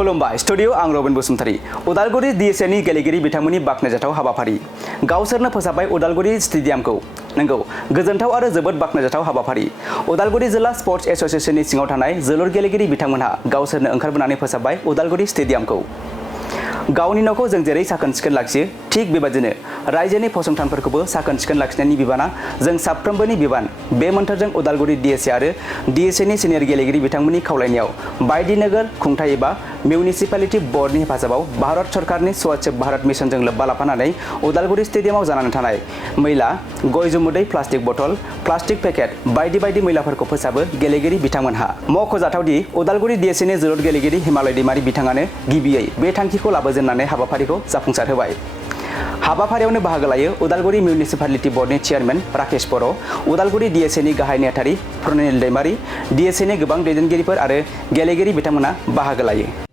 खुलुमबाय स्टुडियो आं रबिन बसुमतारी उदालगुरि DSAनि गेलेगिरि बिथांमोननि बाख्नायजाथाव हाबाफारि गावसोरनो फोसाबबाय उदालगुरि स्टेडियामखौ नंगौ गोजोनथाव आरो जोबोद बाख्नायजाथाव हाबाफारि उदालगुरि जिल्ला स्पर्ट्स एसोसिएशननि सिङाव थानाय जोलुर गेलेगिरि बिथांमोनहा गावसोरनो ओंखारबोनानै फोसाबबाय उदालगुरि स्टेडियामखौ गावनि न'खौ जों जेरै साखोन सिखोन लाखियो थिग बेबादिनो रायजोनि फसंथानफोरखौबो साखोन सिखोन लाखिनायनि बिबाना जों साफ्रोमबोनि बिबान बे मोन्थोरजों उदालगुरि DSA आरो DSAनि सिनियर गेलेगिरि बिथांमोननि खावलायनायाव बायदि नोगोर खुंथाय एबा मिउनिसिपालिटि बर्डनि हेफाजाबाव भारत सरकारनि स्वच्छ भारत मिशनजों लोब्बा लाफानानै उदालगुरि स्टेडियामाव जानानै थानाय मैला गय जुमुदै प्लास्टिक बथल प्लास्टिक पेकेट बायदि बायदि मैलाफोरखौ फोसाबो गेलेगिरि बिथांमोनहा मख'जाथावदि उदालगुरि DSAनि जोलुर गेलेगिरि हिमालय दैमारि बिथाङानो गिबियै बे थांखिखौ लाबोजेननानै हाबाफारिखौ जाफुंसार होबाय हाबाफारियावनो बाहागो लायो उदालगुरि मिउनिसिपालिटि बर्डनि चेयारमेन राकेश बर' उदालगुरि DSAनि गाहाय नेहाथारि प्रनिल दैमारि DSAनि गोबां दैदेनगिरिफोर आरो गेलेगिरि बिथांमोना बाहागो लायो।